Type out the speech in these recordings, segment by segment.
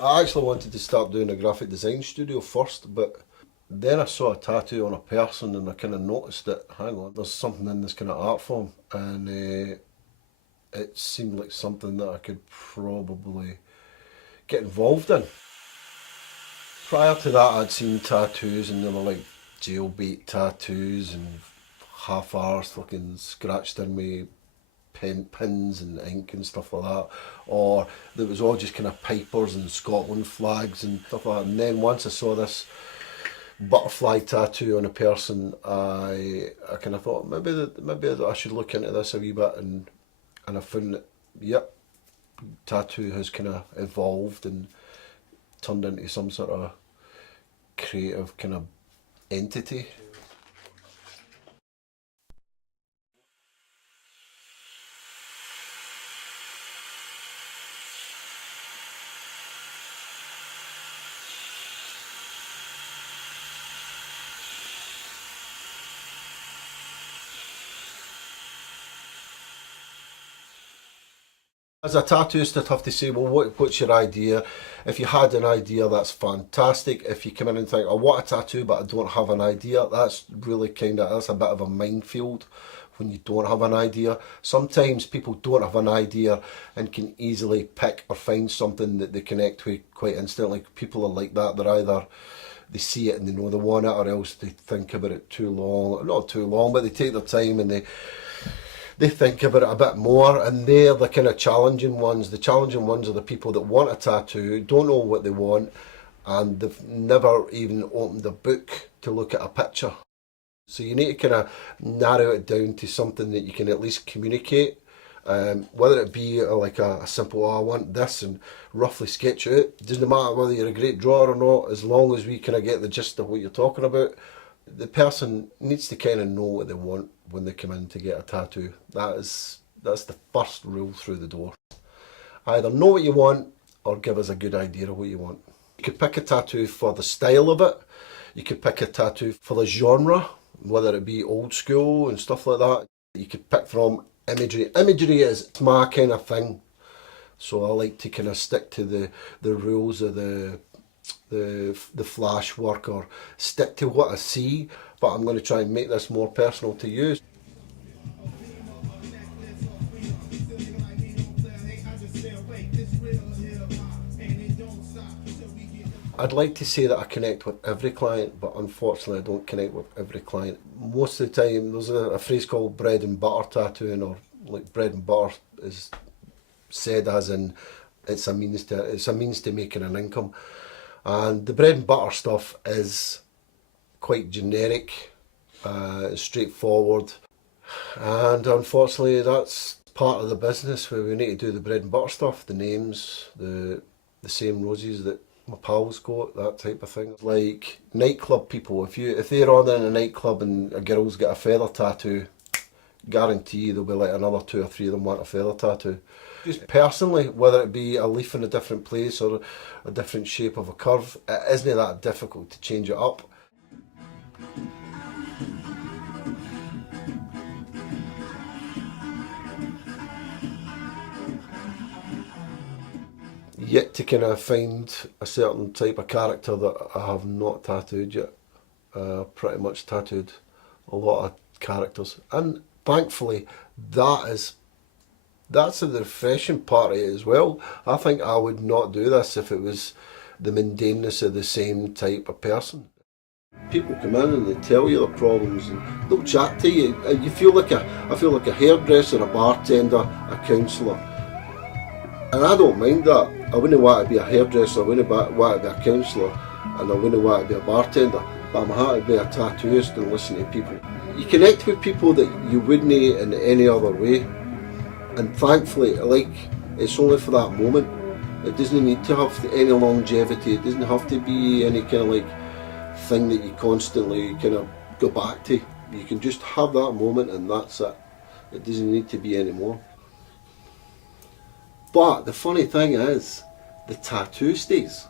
I actually wanted to start doing a graphic design studio first, but then I saw a tattoo on a person and I kind of noticed that, hang on, there's something in this kind of art form, and it seemed like something that I could probably get involved in. Prior to that, I'd seen tattoos and they were like jailbait tattoos and half-arsed looking scratched in me pins and ink and stuff like that, or it was all just kind of pipers and Scotland flags and stuff like that. And then once I saw this butterfly tattoo on a person, I kind of thought maybe I should look into this a wee bit, and I found that yep, tattoo has kind of evolved and turned into some sort of creative kind of entity. As a tattooist, I'd have to say, well, what's your idea? If you had an idea, that's fantastic. If you come in and think, I want a tattoo, but I don't have an idea, that's really that's a bit of a minefield when you don't have an idea. Sometimes people don't have an idea and can easily pick or find something that they connect with quite instantly. People are like that. They're either they see it and they know they want it, or else they think about it too long. Not too long, but they take their time and they think about it a bit more, and they're the kind of challenging ones. The challenging ones are the people that want a tattoo, don't know what they want, and they've never even opened a book to look at a picture. So you need to kind of narrow it down to something that you can at least communicate. Whether it be like a simple, oh, I want this, and roughly sketch it out. Doesn't matter whether you're a great drawer or not, as long as we kind of get the gist of what you're talking about. The person needs to kind of know what they want when they come in to get a tattoo. That's the first rule through the door. Either know what you want or give us a good idea of what you want. You could pick a tattoo for the style of it. You could pick a tattoo for the genre, whether it be old school and stuff like that. You could pick from imagery. Imagery is my kind of thing. So I like to kind of stick to the rules of the flash work, or stick to what I see, but I'm going to try and make this more personal to you. I'd like to say that I connect with every client, but unfortunately I don't connect with every client. Most of the time there's a phrase called bread and butter tattooing, or like bread and butter is said as in it's a means to making an income. And the bread and butter stuff is quite generic, straightforward, and unfortunately that's part of the business where we need to do the bread and butter stuff, the names, the same roses that my pals got, that type of thing. Like nightclub people, if they're on in a nightclub and a girl's got a feather tattoo, guarantee there'll be like another two or three of them want a feather tattoo. Just personally, whether it be a leaf in a different place or a different shape of a curve, it isn't that difficult to change it up. Yet to kind of find a certain type of character that I have not tattooed yet. Pretty much tattooed a lot of characters, and thankfully that's the refreshing part of it as well. I think I would not do this if it was the mundaneness of the same type of person. People come in and they tell you their problems and they'll chat to you. I feel like a hairdresser, a bartender, a counsellor. And I don't mind that. I wouldn't want to be a hairdresser, I wouldn't want to be a counsellor, and I wouldn't want to be a bartender. But I'm happy to be a tattooist and listen to people. You connect with people that you wouldn't in any other way. And thankfully, like, it's only for that moment. It doesn't need to have any longevity. It doesn't have to be any kind of like thing that you constantly kind of go back to. You can just have that moment and that's it. It doesn't need to be any more. But the funny thing is, the tattoo stays.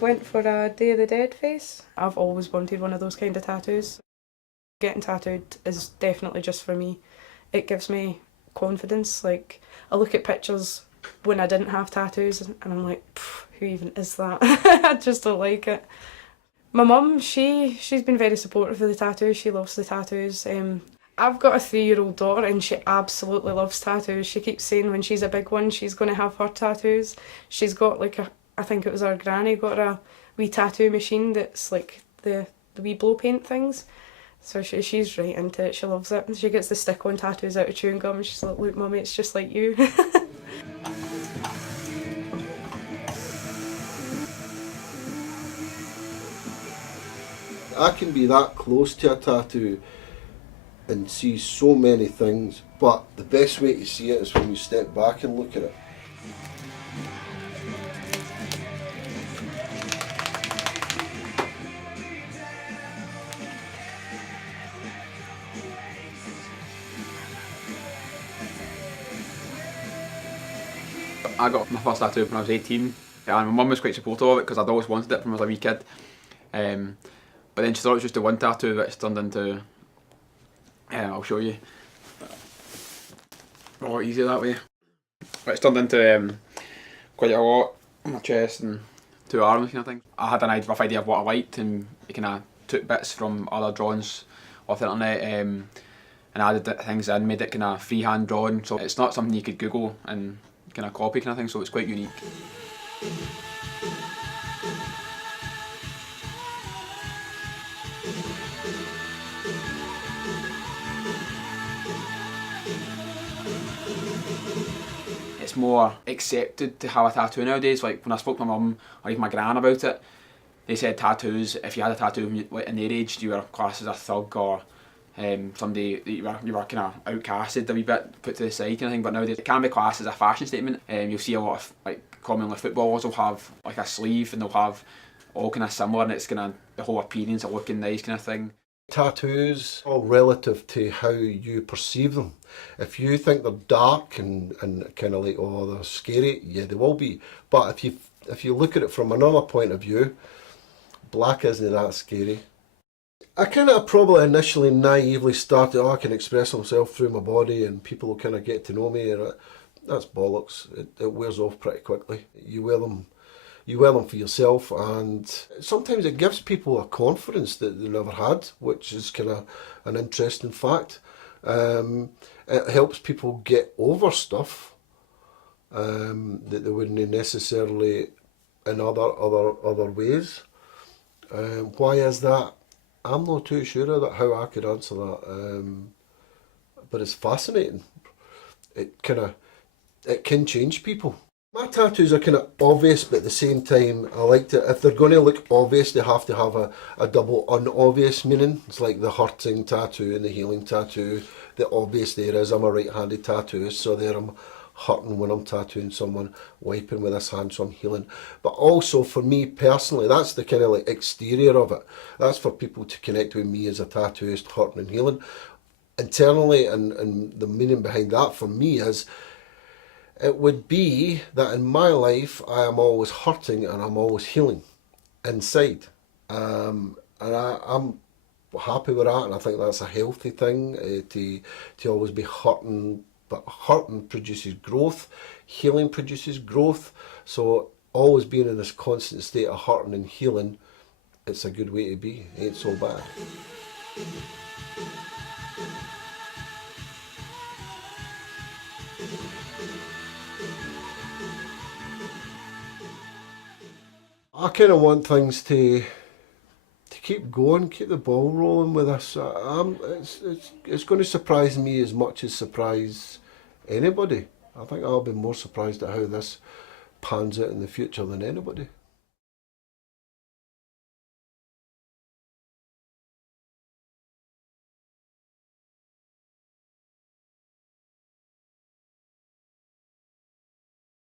Went for a Day of the Dead face. I've always wanted one of those kind of tattoos. Getting tattooed is definitely just for me. It gives me confidence. Like, I look at pictures when I didn't have tattoos and I'm like, who even is that? I just don't like it. My mum, she's been very supportive of the tattoos. She loves the tattoos. I've got a 3-year-old daughter and she absolutely loves tattoos. She keeps saying when she's a big one she's going to have her tattoos. She's got like I think it was our granny got a wee tattoo machine that's like the wee blow paint things. So she's right into it, she loves it. She gets the stick-on tattoos out of chewing gum and she's like, look mummy, it's just like you. I can be that close to a tattoo and see so many things, but the best way to see it is when you step back and look at it. I got my first tattoo when I was 18 and my mum was quite supportive of it because I'd always wanted it from when I was a wee kid. But then she thought it was just the one tattoo that it's turned into, I'll show you. Oh, easy that way. But it's turned into quite a lot on my chest and 2 arms kind of thing. I had a rough idea of what I liked and I kind of took bits from other drawings off the internet and added things in, made it kind of freehand drawn. So it's not something you could Google and kind of copy kind of thing, so it's quite unique. It's more accepted to have a tattoo nowadays. Like when I spoke to my mum or even my gran about it, they said tattoos, if you had a tattoo in their age, you were classed as a thug or somebody that you were kind of outcasted a wee bit, put to the side kind of thing. But nowadays it can be classed as a fashion statement. You'll see a lot of, like, commonly footballers will have like a sleeve and they'll have all kind of similar, and it's kind of the whole appearance of looking nice kind of thing. Tattoos all relative to how you perceive them. If you think they're dark and kind of like, oh, they're scary, yeah, they will be. But if you look at it from another point of view, black isn't that scary. I kind of probably initially naively started, oh, I can express myself through my body and people will kind of get to know me. That's bollocks. It wears off pretty quickly. You wear them for yourself, and sometimes it gives people a confidence that they never had, which is kind of an interesting fact. It helps people get over stuff that they wouldn't necessarily in other ways. Why is that? I'm not too sure of that, how I could answer that, but it's fascinating. It can change people. My tattoos are kind of obvious, but at the same time, I like to, if they're going to look obvious, they have to have a double unobvious meaning. It's like the hurting tattoo and the healing tattoo. The obvious there is I'm a right-handed tattooist, so there I'm hurting when I'm tattooing someone, wiping with this hand, so I'm healing. But also for me personally, that's the kind of like exterior of it. That's for people to connect with me as a tattooist, hurting and healing. Internally, and the meaning behind that for me is, it would be that in my life I am always hurting and I'm always healing inside, and I'm happy with that, and I think that's a healthy thing, to always be hurting. But hurting produces growth, healing produces growth, so always being in this constant state of hurting and healing, it's a good way to be. It ain't so bad. I kind of want things to keep going, keep the ball rolling with this. It's going to surprise me as much as surprise anybody. I think I'll be more surprised at how this pans out in the future than anybody.